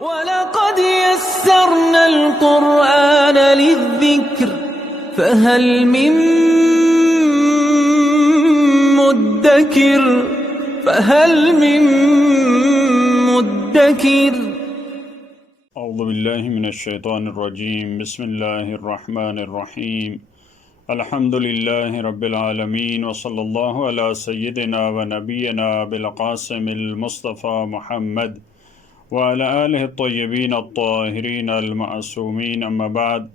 وَلَقَدْ يَسَّرْنَا الْقُرْآنَ لِلذِّكْرِ فَهَلْ مِن مُّدَّكِرٍ اعوذ باللہ من الشیطان الرجیم بسم اللہ الرحمن الرحیم الحمد للہ رب العالمین وصلی اللہ علی سیدنا و نبینا بالقاسم المصطفى محمد وعلى آلہ الطیبین الطاہرین المعصومین اما بعد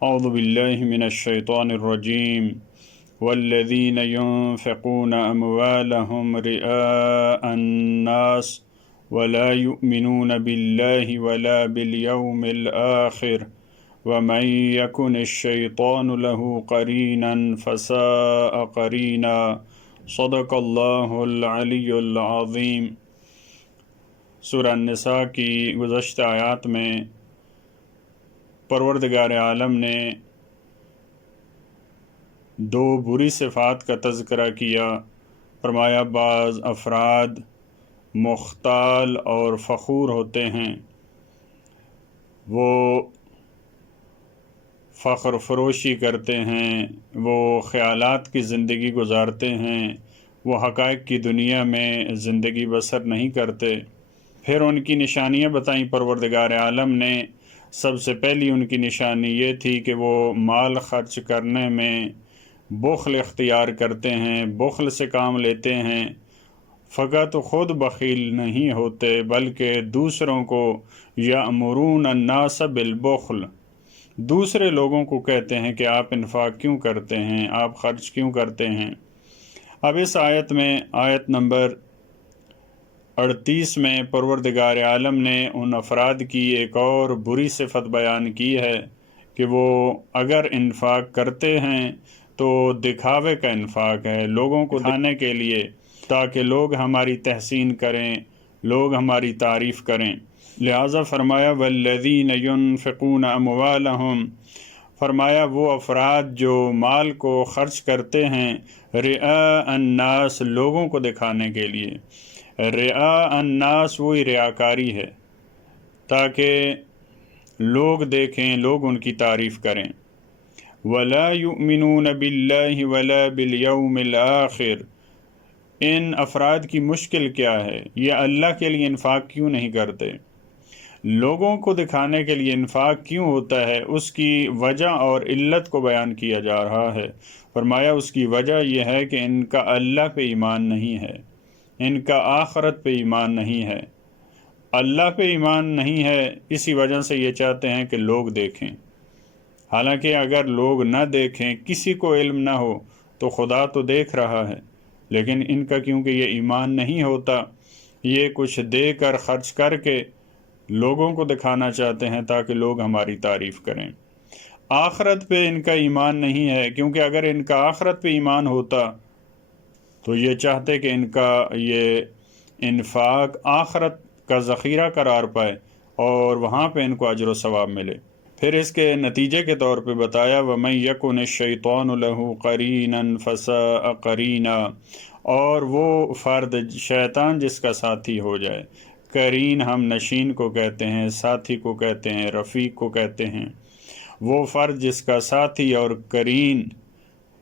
اعوذ باللہ من الشیطان الرجیم والذین ينفقون اموالهم رئاء الناس ولا يؤمنون بالله ولا باليوم الآخر ومن يكن الشيطان له قرينا فساء قرينا صدق اللہ العلی العظیم۔ سورہ النساء کی گزشتہ آیات میں پروردگار عالم نے دو بری صفات کا تذکرہ کیا۔ فرمایا بعض افراد مختال اور فخور ہوتے ہیں، وہ فخر فروشی کرتے ہیں، وہ خیالات کی زندگی گزارتے ہیں، وہ حقائق کی دنیا میں زندگی بسر نہیں کرتے۔ پھر ان کی نشانیاں بتائیں پروردگار عالم نے۔ سب سے پہلی ان کی نشانی یہ تھی کہ وہ مال خرچ کرنے میں بخل اختیار کرتے ہیں، بخل سے کام لیتے ہیں۔ فقط خود بخیل نہیں ہوتے بلکہ دوسروں کو یأمرون الناس بالبخل، دوسرے لوگوں کو کہتے ہیں کہ آپ انفاق کیوں کرتے ہیں، آپ خرچ کیوں کرتے ہیں۔ اب اس آیت میں آیت نمبر 38 میں پروردگار عالم نے ان افراد کی ایک اور بری صفت بیان کی ہے کہ وہ اگر انفاق کرتے ہیں تو دکھاوے کا انفاق ہے، لوگوں کو دکھانے کے لیے، تاکہ لوگ ہماری تحسین کریں، لوگ ہماری تعریف کریں۔ لہٰذا فرمایا والذین ينفقون اموالهم، فرمایا وہ افراد جو مال کو خرچ کرتے ہیں رئاء الناس، لوگوں کو دکھانے کے لیے۔ رئاء الناس وہی ریاکاری ہے، تاکہ لوگ دیکھیں، لوگ ان کی تعریف کریں۔ ولا یؤمنون باللہ ولا بالیوم الآخر، ان افراد کی مشکل کیا ہے؟ یہ اللہ کے لیے انفاق کیوں نہیں کرتے؟ لوگوں کو دکھانے کے لیے انفاق کیوں ہوتا ہے؟ اس کی وجہ اور علت کو بیان کیا جا رہا ہے۔ فرمایا اس کی وجہ یہ ہے کہ ان کا اللہ پہ ایمان نہیں ہے، ان کا آخرت پہ ایمان نہیں ہے۔ اللہ پہ ایمان نہیں ہے، اسی وجہ سے یہ چاہتے ہیں کہ لوگ دیکھیں۔ حالانکہ اگر لوگ نہ دیکھیں، کسی کو علم نہ ہو تو خدا تو دیکھ رہا ہے، لیکن ان کا کیونکہ یہ ایمان نہیں ہوتا، یہ کچھ دے کر خرچ کر کے لوگوں کو دکھانا چاہتے ہیں تاکہ لوگ ہماری تعریف کریں۔ آخرت پہ ان کا ایمان نہیں ہے، کیونکہ اگر ان کا آخرت پہ ایمان ہوتا تو یہ چاہتے کہ ان کا یہ انفاق آخرت کا ذخیرہ قرار پائے اور وہاں پہ ان کو اجر و ثواب ملے۔ پھر اس کے نتیجے کے طور پہ بتایا وَمَن يَكُنِ الشَّيْطَانُ لَهُ قَرِينًا فَسَاءَ قَرِينًا، اور وہ فرد شیطان جس کا ساتھی ہو جائے۔ قرین ہم نشین کو کہتے ہیں، ساتھی کو کہتے ہیں، رفیق کو کہتے ہیں۔ وہ فرد جس کا ساتھی اور قرین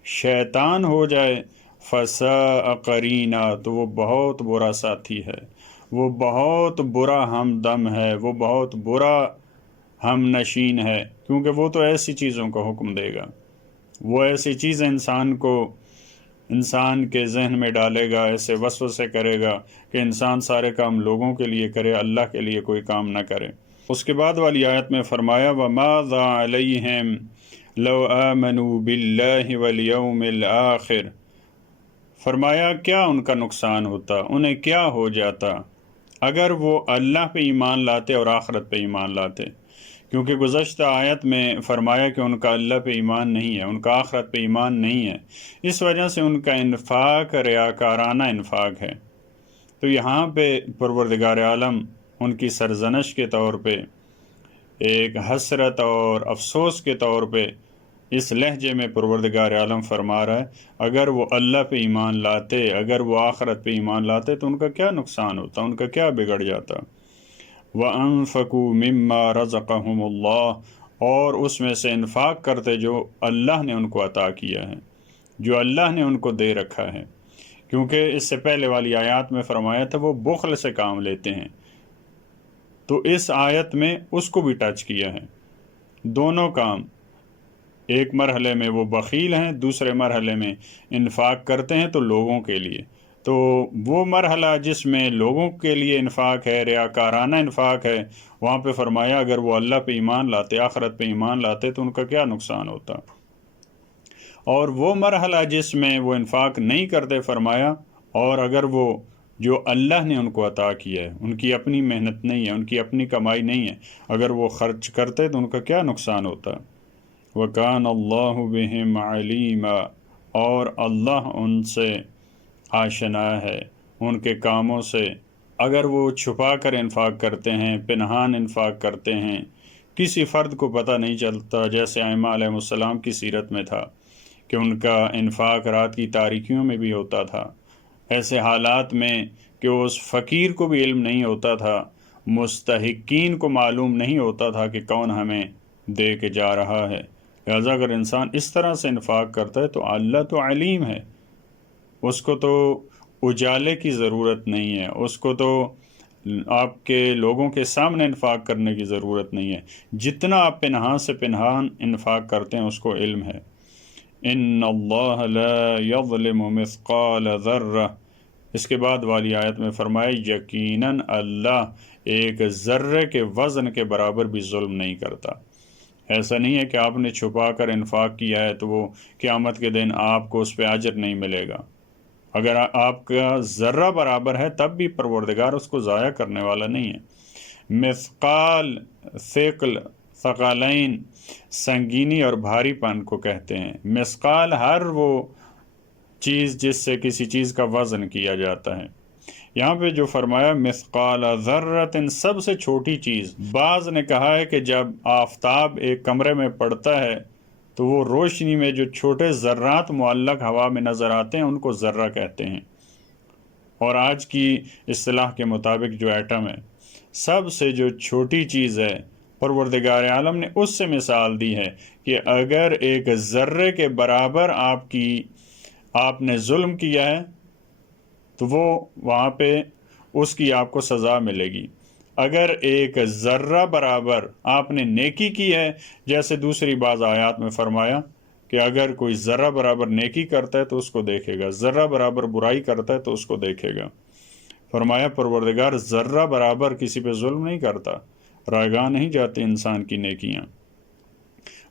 شیطان ہو جائے فَسَاءَ قَرِينًا، تو وہ بہت برا ساتھی ہے، وہ بہت برا ہمدم ہے، وہ بہت برا ہم نشین ہے، کیونکہ وہ تو ایسی چیزوں کا حکم دے گا، وہ ایسی چیزیں انسان کے ذہن میں ڈالے گا، ایسے وسوسے کرے گا کہ انسان سارے کام لوگوں کے لیے کرے، اللہ کے لیے کوئی کام نہ کرے۔ اس کے بعد والی آیت میں فرمایا وَمَاذَا عَلَيْهِمْ لَوْ آمَنُوا بِاللَّهِ وَالْيَوْمِ الْآخِرِ، فرمایا کیا ان کا نقصان ہوتا، انہیں کیا ہو جاتا اگر وہ اللہ پہ ایمان لاتے اور آخرت پہ ایمان لاتے۔ کیونکہ گزشتہ آیت میں فرمایا کہ ان کا اللہ پہ ایمان نہیں ہے، ان کا آخرت پہ ایمان نہیں ہے، اس وجہ سے ان کا انفاق ریاکارانہ انفاق ہے۔ تو یہاں پہ پروردگار عالم ان کی سرزنش کے طور پہ، ایک حسرت اور افسوس کے طور پہ اس لہجے میں پروردگار عالم فرما رہا ہے اگر وہ اللہ پہ ایمان لاتے، اگر وہ آخرت پہ ایمان لاتے تو ان کا کیا نقصان ہوتا، ان کا کیا بگڑ جاتا۔ وَأَنفَقُوا مِمَّا رَزَقَهُمُ اللَّهُ، اور اس میں سے انفاق کرتے جو اللہ نے ان کو عطا کیا ہے، جو اللہ نے ان کو دے رکھا ہے. کیونکہ اس سے پہلے والی آیات میں فرمایا تھا وہ بخل سے کام لیتے ہیں، تو اس آیت میں اس کو بھی ٹچ کیا ہے. دونوں کام، ایک مرحلے میں وہ بخیل ہیں، دوسرے مرحلے میں انفاق کرتے ہیں تو لوگوں کے لیے. تو وہ مرحلہ جس میں لوگوں کے لیے انفاق ہے، ریاکارانہ انفاق ہے، وہاں پہ فرمایا اگر وہ اللہ پہ ایمان لاتے، آخرت پہ ایمان لاتے تو ان کا کیا نقصان ہوتا. اور وہ مرحلہ جس میں وہ انفاق نہیں کرتے، فرمایا اور اگر وہ جو اللہ نے ان کو عطا کیا ہے، ان کی اپنی محنت نہیں ہے، ان کی اپنی کمائی نہیں ہے، اگر وہ خرچ کرتے تو ان کا کیا نقصان ہوتا. وَكَانَ اللَّهُ بِهِمْ عَلِيمًا، اور اللہ ان سے آشنا ہے، ان کے کاموں سے. اگر وہ چھپا کر انفاق کرتے ہیں، پنہان انفاق کرتے ہیں، کسی فرد کو پتہ نہیں چلتا، جیسے ائمہ علیہ السلام کی سیرت میں تھا کہ ان کا انفاق رات کی تاریکیوں میں بھی ہوتا تھا، ایسے حالات میں کہ اس فقیر کو بھی علم نہیں ہوتا تھا، مستحقین کو معلوم نہیں ہوتا تھا کہ کون ہمیں دے کے جا رہا ہے. لہذا اگر انسان اس طرح سے انفاق کرتا ہے تو اللہ تو علیم ہے، اس کو تو اجالے کی ضرورت نہیں ہے، اس کو تو آپ کے لوگوں کے سامنے انفاق کرنے کی ضرورت نہیں ہے. جتنا آپ پنہان سے پنہان انفاق کرتے ہیں اس کو علم ہے. ان اللہ لا یظلم مثقال ذرہ، اس کے بعد والی آیت میں فرمایا یقیناً اللہ ایک ذرے کے وزن کے برابر بھی ظلم نہیں کرتا. ایسا نہیں ہے کہ آپ نے چھپا کر انفاق کیا ہے تو وہ قیامت کے دن آپ کو اس پہ اجر نہیں ملے گا. اگر آپ کا ذرہ برابر ہے تب بھی پروردگار اس کو ضائع کرنے والا نہیں ہے. مثقال، ثقل، ثقالین، سنگینی اور بھاری پن کو کہتے ہیں. مثقال ہر وہ چیز جس سے کسی چیز کا وزن کیا جاتا ہے. یہاں پہ جو فرمایا مثقال ذرۃ، سب سے چھوٹی چیز. بعض نے کہا ہے کہ جب آفتاب ایک کمرے میں پڑتا ہے تو وہ روشنی میں جو چھوٹے ذرات معلق ہوا میں نظر آتے ہیں ان کو ذرہ کہتے ہیں. اور آج کی اصطلاح کے مطابق جو ایٹم ہے، سب سے جو چھوٹی چیز ہے، پروردگار عالم نے اس سے مثال دی ہے کہ اگر ایک ذرے کے برابر آپ نے ظلم کیا ہے تو وہ وہاں پہ اس کی آپ کو سزا ملے گی. اگر ایک ذرہ برابر آپ نے نیکی کی ہے، جیسے دوسری بعض آیات میں فرمایا کہ اگر کوئی ذرہ برابر نیکی کرتا ہے تو اس کو دیکھے گا، ذرہ برابر برائی کرتا ہے تو اس کو دیکھے گا. فرمایا پروردگار ذرہ برابر کسی پہ ظلم نہیں کرتا، رائگاں نہیں جاتی انسان کی نیکیاں.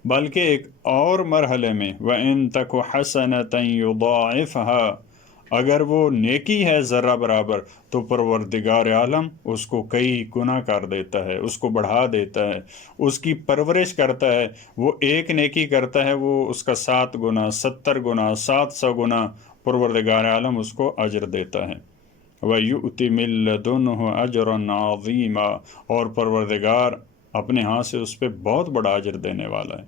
بلکہ ایک اور مرحلے میں وَإِن تَكُ حَسَنَةً يُضَاعِفْهَا، اگر وہ نیکی ہے ذرہ برابر تو پروردگار عالم اس کو کئی گنا کر دیتا ہے، اس کو بڑھا دیتا ہے، اس کی پرورش کرتا ہے. وہ ایک نیکی کرتا ہے، وہ اس کا 7 گنا، 70 گنا، 700 گنا پروردگار عالم اس کو اجر دیتا ہے. وَيُؤْتِ مِن لَّدُنْهُ أَجْرًا عَظِيمًا، اور پروردگار اپنے ہاں سے اس پہ بہت بڑا اجر دینے والا ہے.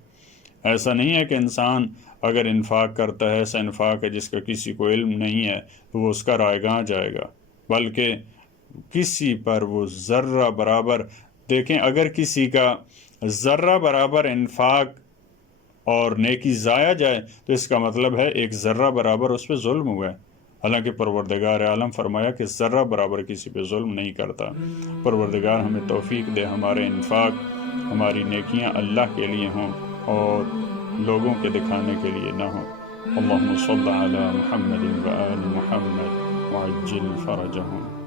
ایسا نہیں ہے کہ انسان اگر انفاق کرتا ہے، ایسا انفاق ہے جس کا کسی کو علم نہیں ہے تو وہ اس کا رائگاں جائے گا، بلکہ کسی پر وہ ذرہ برابر. دیکھیں اگر کسی کا ذرہ برابر انفاق اور نیکی ضائع جائے تو اس کا مطلب ہے ایک ذرہ برابر اس پہ ظلم ہوا ہے. حالانکہ پروردگار عالم فرمایا کہ ذرہ برابر کسی پہ ظلم نہیں کرتا. پروردگار ہمیں توفیق دے، ہمارے انفاق، ہماری نیکیاں اللہ کے لیے ہوں اور لوگوں کے دکھانے کے لیے نہ ہوں. اللہم صل علی محمد و آل محمد وعجل فرجہم.